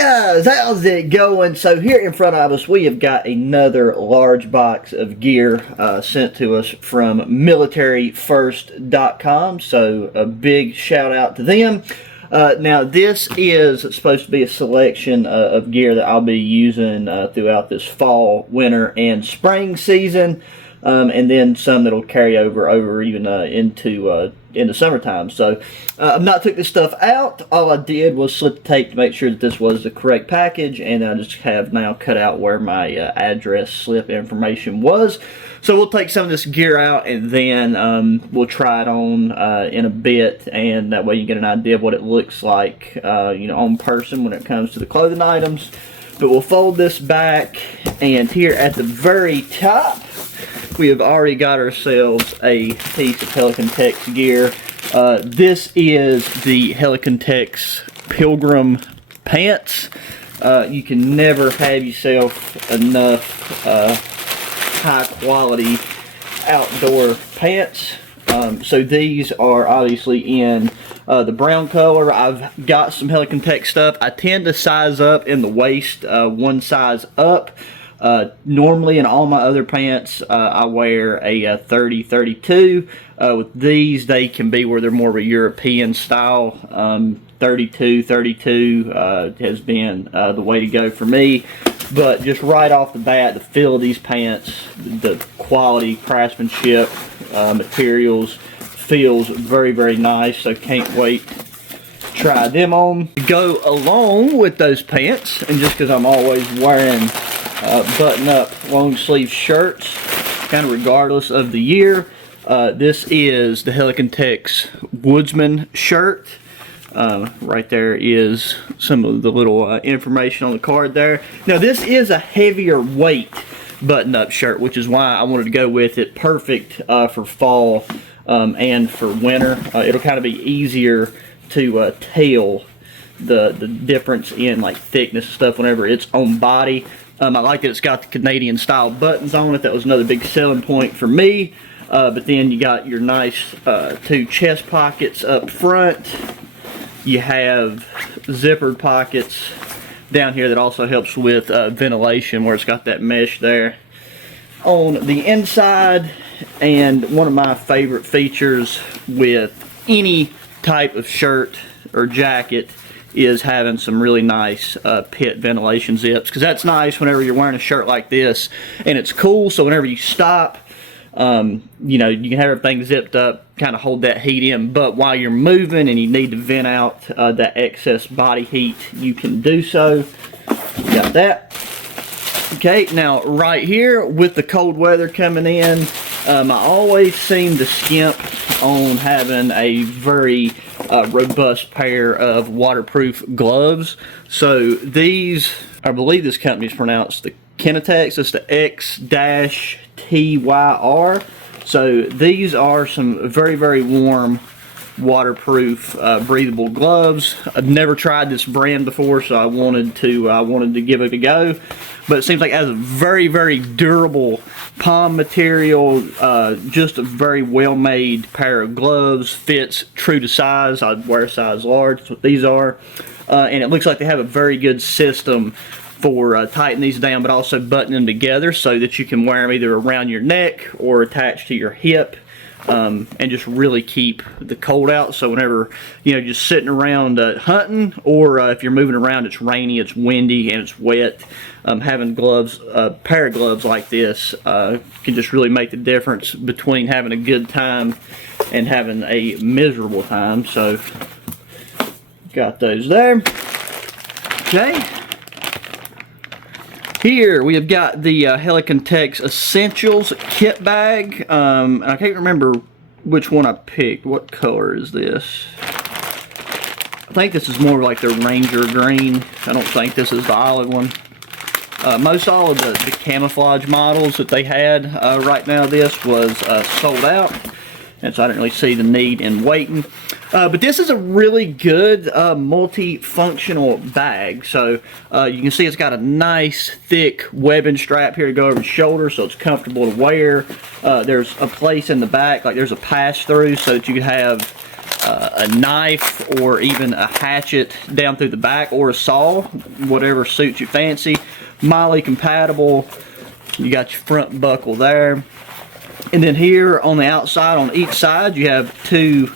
guys, how's it going? So here in front of us we have got another large box of gear sent to us from militaryfirst.com, so a big shout out to them. Now this is supposed to be a selection of gear that I'll be using throughout this fall, winter, and spring season, and then some that'll carry over even into summertime. So I've not took this stuff out. All I did was slip the tape to make sure that this was the correct package, and I just have now cut out where my address slip information was. So we'll take some of this gear out, and then we'll try it on in a bit, and that way you get an idea of what it looks like on person when it comes to the clothing items. But we'll fold this back, and here at the very top we have already got ourselves a piece of Helican Tex gear. This is the Helican Tex Pilgrim Pants. You can never have yourself enough high quality outdoor pants. So these are obviously in the brown color. I've got some Helican Tex stuff. I tend to size up in the waist, one size up. Normally in all my other pants I wear a 30-32. With these they can be where they're more of a European style. 32 has been the way to go for me. But just right off the bat, the feel of these pants, the quality, craftsmanship, materials, feels very, very nice. So can't wait to try them on. Go along with those pants, and just because I'm always wearing button-up long sleeve shirts, kind of regardless of the year. This is the Helican Tex Woodsman shirt. Right there is some of the little information on the card there. Now this is a heavier weight button-up shirt, which is why I wanted to go with it. Perfect for fall and for winter. It'll kind of be easier to tell the difference in like thickness and stuff whenever it's on body. I like that it's got the Canadian style buttons on it. That was another big selling point for me. But then you got your nice two chest pockets up front. You have zippered pockets down here that also helps with ventilation, where it's got that mesh there on the inside. And one of my favorite features with any type of shirt or jacket is having some really nice pit ventilation zips, because that's nice whenever you're wearing a shirt like this and it's cool. So whenever you stop, you can have everything zipped up, kind of hold that heat in, but while you're moving and you need to vent out that excess body heat, you can do so. Got that. Okay, now right here with the cold weather coming in, I always seem to skimp on having a very robust pair of waterproof gloves. So these, I believe this company is pronounced the Kinetex. It's the X-TYR. So these are some very, very warm, waterproof, breathable gloves. I've never tried this brand before, so I wanted to give it a go. But it seems like it has a very, very durable palm material, just a very well-made pair of gloves. Fits true to size. I'd wear a size large. That's what these are. And it looks like they have a very good system for tightening these down, but also buttoning them together so that you can wear them either around your neck or attached to your hip, and just really keep the cold out. So whenever just sitting around hunting, or if you're moving around, it's rainy, it's windy, and it's wet, having gloves, a pair of gloves like this can just really make the difference between having a good time and having a miserable time. So got those there. Okay. Here we have got the Helican Tex Essentials kit bag. I can't remember which one I picked. What color is this? I think this is more like the Ranger green. I don't think this is the olive one. Most all of the camouflage models that they had right now, this was sold out. And so I didn't really see the need in waiting. But this is a really good multifunctional bag. So you can see it's got a nice thick webbing strap here to go over the shoulder, so it's comfortable to wear. There's a place in the back, like there's a pass through, so that you have a knife or even a hatchet down through the back, or a saw, whatever suits your fancy. Molle compatible. You got your front buckle there. And then here on the outside, on each side, you have two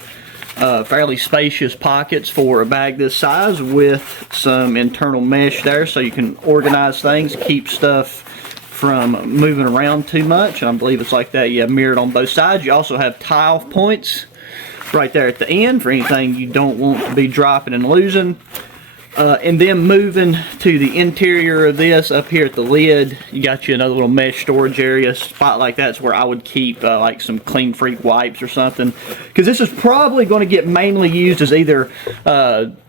fairly spacious pockets for a bag this size with some internal mesh there, so you can organize things, keep stuff from moving around too much. And I believe it's like that. You have mirrored on both sides. You also have tie-off points right there at the end for anything you don't want to be dropping and losing. And then moving to the interior of this, up here at the lid, you got you another little mesh storage area. Spot like that's where I would keep like some Clean Freak wipes or something, because this is probably going to get mainly used as either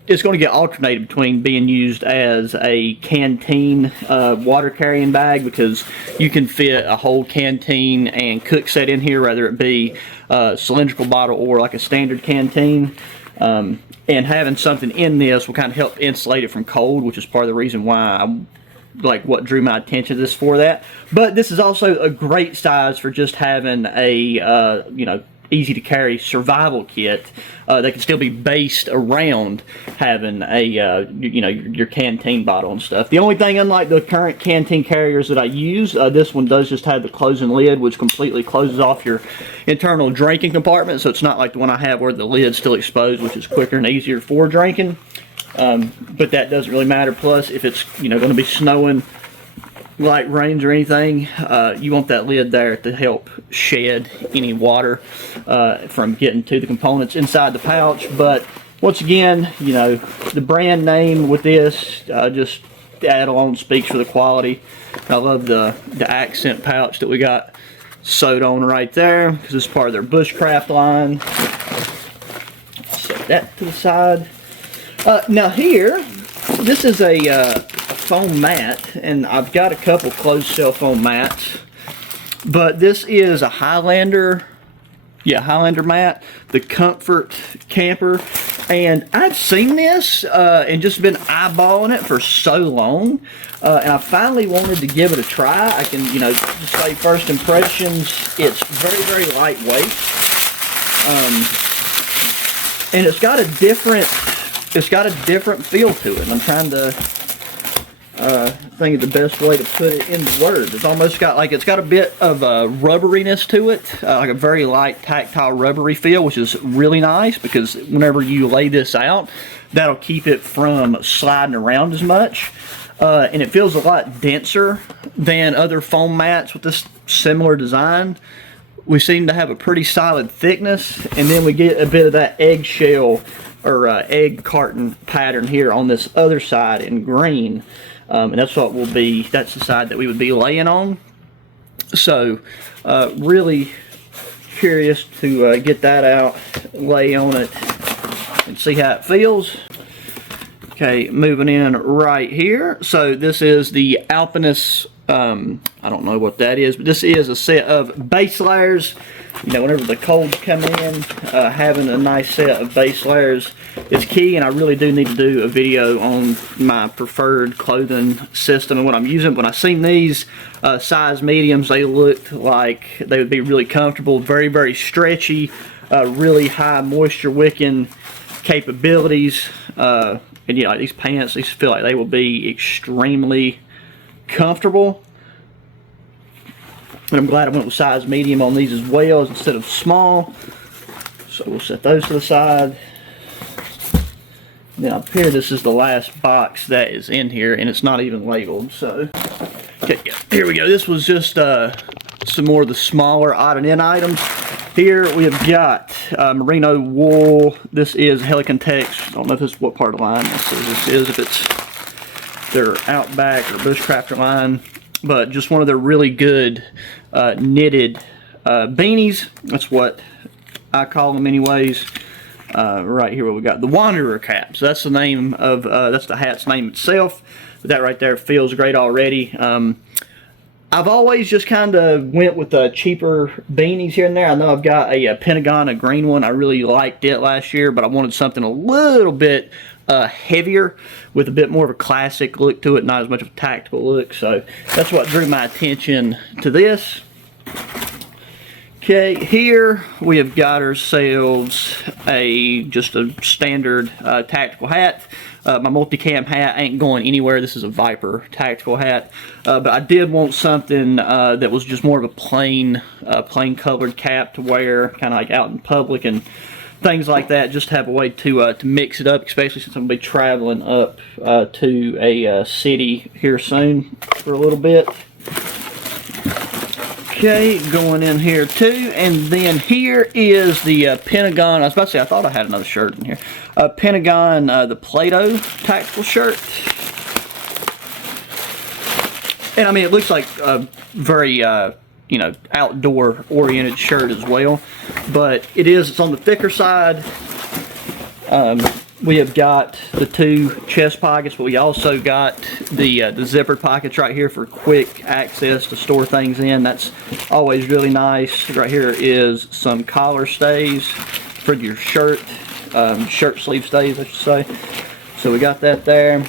it's going to get alternated between being used as a canteen water carrying bag, because you can fit a whole canteen and cook set in here, whether it be a cylindrical bottle or like a standard canteen. And having something in this will kind of help insulate it from cold, which is part of the reason why what drew my attention to this for that. But this is also a great size for just having a easy to carry survival kit that can still be based around having a your canteen bottle and stuff. The only thing, unlike the current canteen carriers that I use, this one does just have the closing lid, which completely closes off your internal drinking compartment, so it's not like the one I have where the lid's still exposed, which is quicker and easier for drinking. But that doesn't really matter. Plus, if it's going to be snowing, light rains or anything, you want that lid there to help shed any water from getting to the components inside the pouch. But once again, the brand name with this, just that alone speaks for the quality. I love the accent pouch that we got sewed on right there, because it's part of their bushcraft line. Set that to the side. Now here, this is a foam mat, and I've got a couple closed shell foam mats, but this is a Highlander mat, the Comfort Camper, and I've seen this and just been eyeballing it for so long, and I finally wanted to give it a try. I can just say first impressions, it's very, very lightweight, and it's got a different feel to it. I'm trying to think of the best way to put it into words. It's almost got it's got a bit of rubberiness to it, like a very light tactile rubbery feel, which is really nice, because whenever you lay this out, that'll keep it from sliding around as much. And it feels a lot denser than other foam mats with this similar design. We seem to have a pretty solid thickness, and then we get a bit of that eggshell or egg carton pattern here on this other side in green. And that's the side that we would be laying on. So really curious to get that out, lay on it, and see how it feels. Okay, moving in right here. So this is the Alpinus, I don't know what that is, but this is a set of base layers. Whenever the colds come in, having a nice set of base layers is key, and I really do need to do a video on my preferred clothing system and what I'm using. When I seen these size mediums, they looked like they would be really comfortable, very, very stretchy, really high moisture wicking capabilities. And these pants, these feel like they will be extremely comfortable. And I'm glad I went with size medium on these as well instead of small. So we'll set those to the side. Then up here, this is the last box that is in here, and it's not even labeled. So, okay, yeah, here we go. This was just some more of the smaller odd and end items. Here we have got merino wool. This is Helicon Tex. I don't know if this is what part of the line this is, if it's their Outback or Bushcrafter line. But just one of their really good knitted beanies. That's what I call them anyways. Right here we got the Wanderer cap. So that's the name of, that's the hat's name itself. But that right there feels great already. I've always just kind of went with the cheaper beanies here and there. I know I've got a Pentagon, a green one. I really liked it last year, but I wanted something a little bit heavier with a bit more of a classic look to it, not as much of a tactical look. So that's what drew my attention to this. Okay, here we have got ourselves just a standard tactical hat. My multicam hat ain't going anywhere. This is a Viper tactical hat, but I did want something that was just more of a plain colored cap to wear, kind of like out in public and things like that. Just have a way to mix it up, especially since I'm gonna be traveling up to a city here soon for a little bit. Okay, going in here too, and then here is the Pentagon. I was about to say, I thought I had another shirt in here. Pentagon, the Plato tactical shirt. And I mean, it looks like a very, you know, outdoor-oriented shirt as well. But it's on the thicker side. We have got the 2 chest pockets, but we also got the zippered pockets right here for quick access to store things in. That's always really nice. Right here is some collar stays for your shirt, shirt sleeve stays, I should say. So we got that there.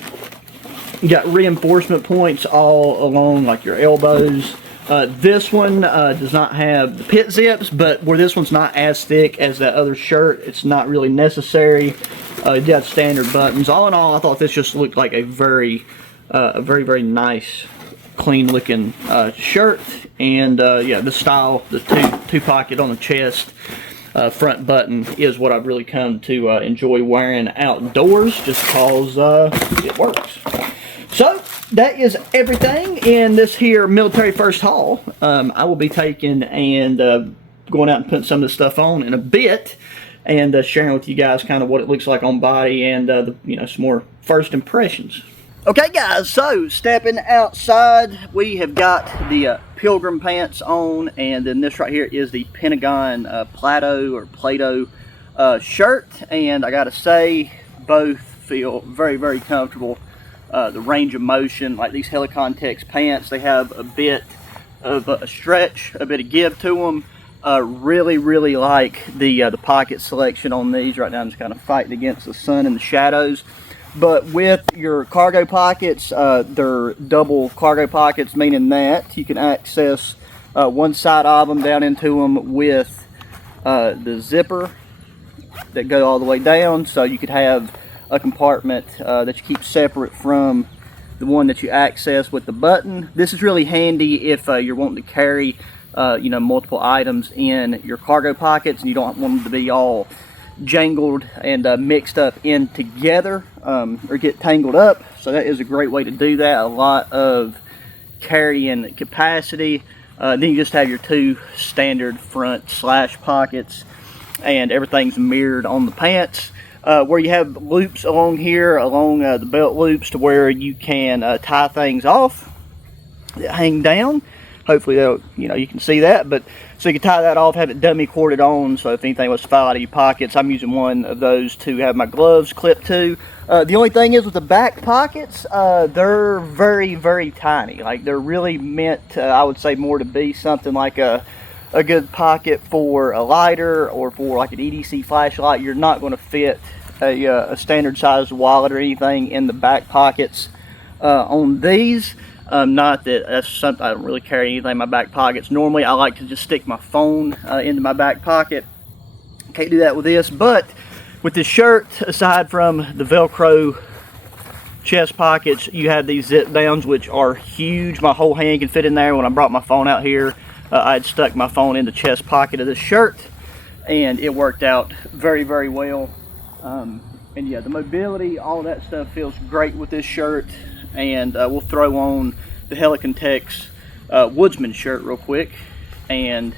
You got reinforcement points all along, like your elbows. This one does not have the pit zips, but where this one's not as thick as that other shirt, it's not really necessary. It got standard buttons. All in all, I thought this just looked like a very nice, clean looking shirt. And yeah, the style, the two pocket on the chest, front button is what I've really come to enjoy wearing outdoors, just because it works. So that is everything in this here military first haul. I will be taking and going out and putting some of this stuff on in a bit, and sharing with you guys kind of what it looks like on body and you know, some more first impressions. Okay guys, so stepping outside, we have got the Pilgrim Pants on, and then this right here is the Pentagon Plato shirt, and I gotta say, both feel very comfortable. The range of motion, like these Helicontex pants, they have a bit of a stretch, a bit of give to them. Really like the pocket selection on these. Right now I'm just kind of fighting against the sun and the shadows. But with your cargo pockets, they're double cargo pockets, meaning that you can access one side of them down into them with the zipper that go all the way down. So you could have a compartment that you keep separate from the one that you access with the button. This is really handy if you're wanting to carry you know, multiple items in your cargo pockets and you don't want them to be all jangled and mixed up in together or get tangled up. So that is a great way to do that. A lot of carrying capacity. Then you just have your 2 standard front slash pockets, and everything's mirrored on the pants. Where you have loops along here, along the belt loops, to where you can tie things off that hang down. Hopefully, you know, you can see that. But so you can tie that off, have it dummy corded on. So if anything was to fall out of your pockets, I'm using one of those to have my gloves clipped to. The only thing is with the back pockets, they're very tiny. Like, they're really meant, I would say, more to be something like a good pocket for a lighter or for like an EDC flashlight. You're not going to fit a standard size wallet or anything in the back pockets on these. Not that that's something, I don't really carry anything in my back pockets. Normally I like to just stick my phone into my back pocket. Can't do that with this, but with this shirt, aside from the Velcro chest pockets, you have these zip downs, which are huge. My whole hand can fit in there. When I brought my phone out here, I had stuck my phone in the chest pocket of this shirt, and it worked out very well. And yeah, the mobility, all that stuff feels great with this shirt. And we'll throw on the Helicontex Woodsman shirt real quick and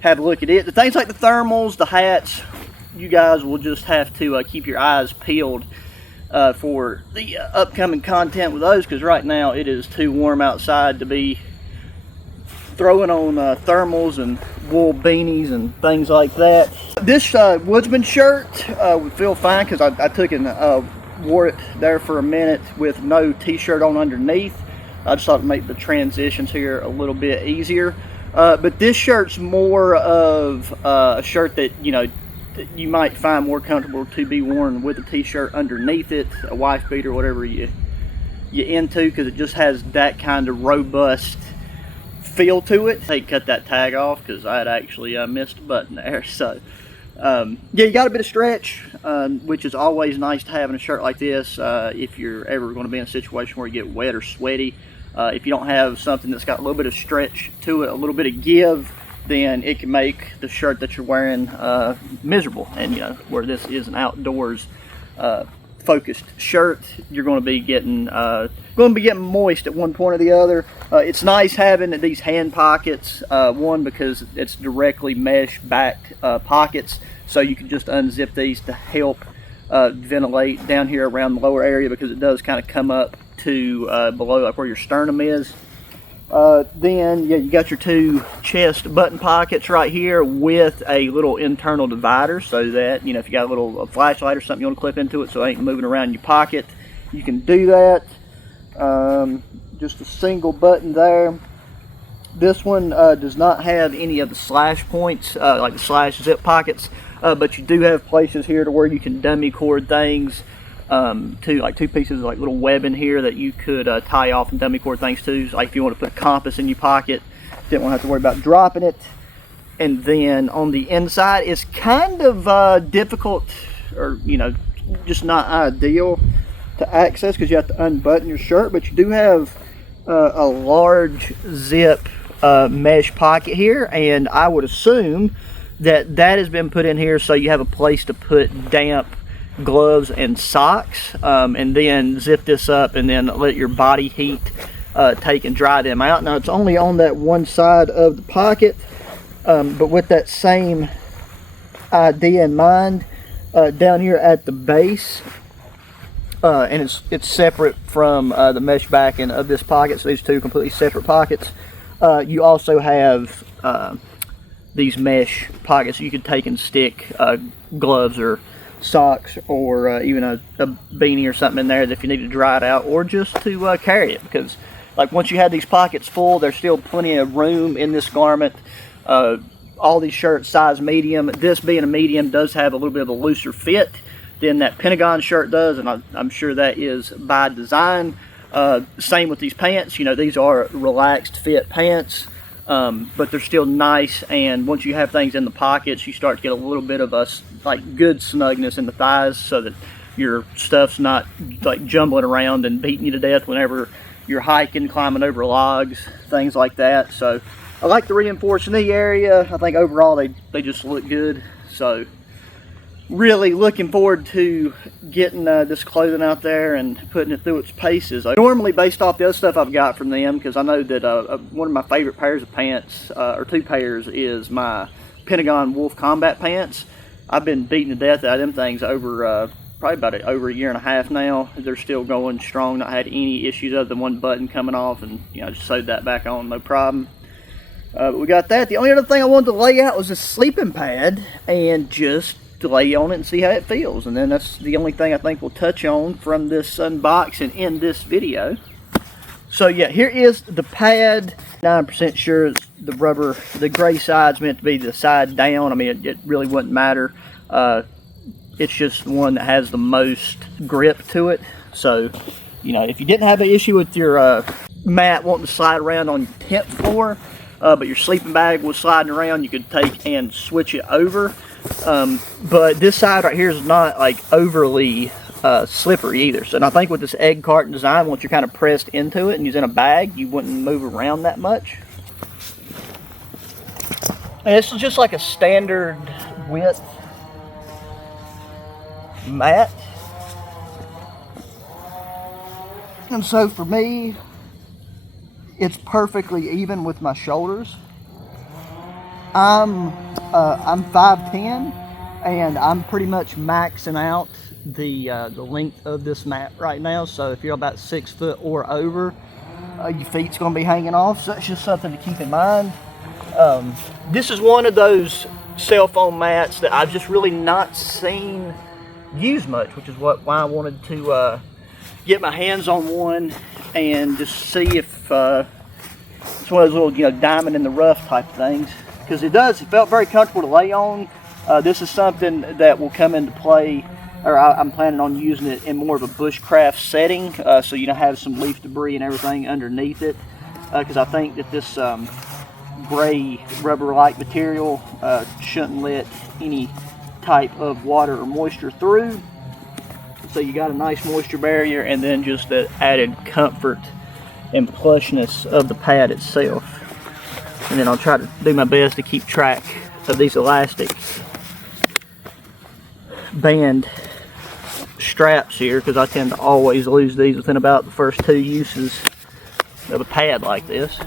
have a look at it. The things like the thermals, the hats, you guys will just have to keep your eyes peeled for the upcoming content with those, because right now it is too warm outside to be throwing on thermals and wool beanies and things like that. This Woodsman shirt would feel fine, because I took and wore it there for a minute with no t-shirt on underneath. I just thought it'd make the transitions here a little bit easier. But this shirt's more of a shirt that, you know, you might find more comfortable to be worn with a t-shirt underneath it, a wife beater, whatever you into, because it just has that kind of robust feel to it. Hey, cut that tag off because I had actually missed a button there. So yeah, you got a bit of stretch, which is always nice to have in a shirt like this if you're ever going to be in a situation where you get wet or sweaty. If you don't have something that's got a little bit of stretch to it, a little bit of give, then it can make the shirt that you're wearing miserable. And you know, where this is an outdoors focused shirt, you're going to be getting moist at one point or the other. It's nice having these hand pockets, one because it's directly mesh backed pockets, so you can just unzip these to help ventilate down here around the lower area, because it does kind of come up to below, like where your sternum is. Then yeah, you got your two chest button pockets right here with a little internal divider, so that, you know, if you got a flashlight or something you want to clip into it so it ain't moving around in your pocket, you can do that. Just a single button there. This one does not have any of the slash points, like the slash zip pockets, but you do have places here to where you can dummy cord things, like two pieces of like little webbing here that you could tie off and dummy cord things to. So like if you want to put a compass in your pocket, didn't want to have to worry about dropping it. And then on the inside, it's kind of difficult, or you know, just not ideal to access because you have to unbutton your shirt, but you do have a large zip mesh pocket here, and I would assume that has been put in here so you have a place to put damp gloves and socks, and then zip this up and then let your body heat take and dry them out. Now it's only on that one side of the pocket, but with that same idea in mind, down here at the base, and it's separate from the mesh backing of this pocket, so these two completely separate pockets. You also have these mesh pockets you could take and stick gloves or socks, or even a beanie or something in there if you need to dry it out, or just to carry it, because like once you have these pockets full, there's still plenty of room in this garment. All these shirts size medium. This being a medium does have a little bit of a looser fit than that Pentagon shirt does, and I'm sure that is by design. Same with these pants. You know, these are relaxed fit pants, but they're still nice, and once you have things in the pockets, you start to get a little bit of a like good snugness in the thighs, so that your stuff's not like jumbling around and beating you to death whenever you're hiking, climbing over logs, things like that. So I like the reinforced knee area. I think overall they just look good. So really looking forward to getting this clothing out there and putting it through its paces. Normally, based off the other stuff I've got from them, because I know that one of my favorite pairs of pants, or two pairs, is my Pentagon Wolf Combat Pants. I've been beating to death out of them things over probably about over a year and a half now. They're still going strong. Not had any issues other than one button coming off, and you know, just sewed that back on, no problem. But we got that. The only other thing I wanted to lay out was a sleeping pad, and just to lay on it and see how it feels. And then that's the only thing I think we'll touch on from this unboxing in this video. So yeah, here is the pad. 9% sure the gray side's meant to be the side down. I mean, it really wouldn't matter. It's just the one that has the most grip to it. So, you know, if you didn't have an issue with your mat wanting to slide around on your tent floor, but your sleeping bag was sliding around, you could take and switch it over. But this side right here is not like overly slippery either. So, and I think with this egg carton design, once you're kind of pressed into it and you're in a bag, you wouldn't move around that much. And this is just like a standard width mat. And so for me, it's perfectly even with my shoulders. I'm 5'10", and I'm pretty much maxing out the length of this mat right now. So if you're about 6 foot or over, your feet's going to be hanging off. So that's just something to keep in mind. This is one of those cell phone mats that I've just really not seen used much, which is why I wanted to get my hands on one and just see if it's one of those little, you know, diamond in the rough type things. Because it felt very comfortable to lay on. This is something that will come into play, or I'm planning on using it in more of a bushcraft setting, so you know, have some leaf debris and everything underneath it. Because I think that this gray rubber-like material. Shouldn't let any type of water or moisture through. So you got a nice moisture barrier, and then just the added comfort and plushness of the pad itself. And then I'll try to do my best to keep track of these elastic band straps here, because I tend to always lose these within about the first 2 uses of a pad like this.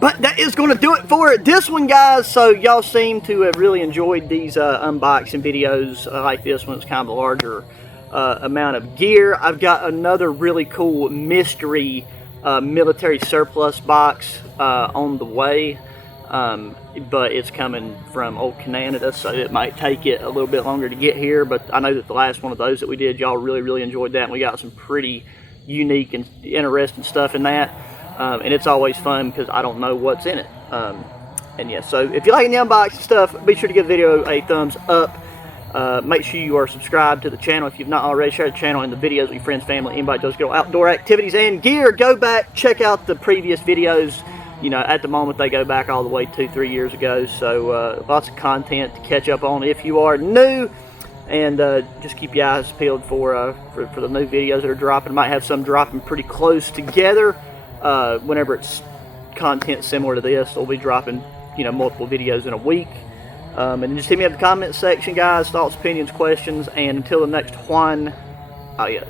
But that is going to do it for this one, guys. So y'all seem to have really enjoyed these unboxing videos like this one. It's kind of a larger amount of gear. I've got another really cool mystery military surplus box on the way, but it's coming from old Canada, so it might take it a little bit longer to get here. But I know that the last one of those that we did, y'all really enjoyed that, and we got some pretty unique and interesting stuff in that. And it's always fun because I don't know what's in it. And yeah, so if you like the unboxing stuff, be sure to give the video a thumbs up. Make sure you are subscribed to the channel if you've not already. Share the channel and the videos with your friends, family, anybody does go outdoor activities and gear. Go back, check out the previous videos. You know, at the moment they go back all the way 2-3 years ago. So lots of content to catch up on if you are new. And just keep your eyes peeled for the new videos that are dropping. Might have some dropping pretty close together. Whenever it's content similar to this, we'll be dropping, you know, multiple videos in a week. And just hit me up in the comment section, guys. Thoughts, opinions, questions, and until the next one, adios.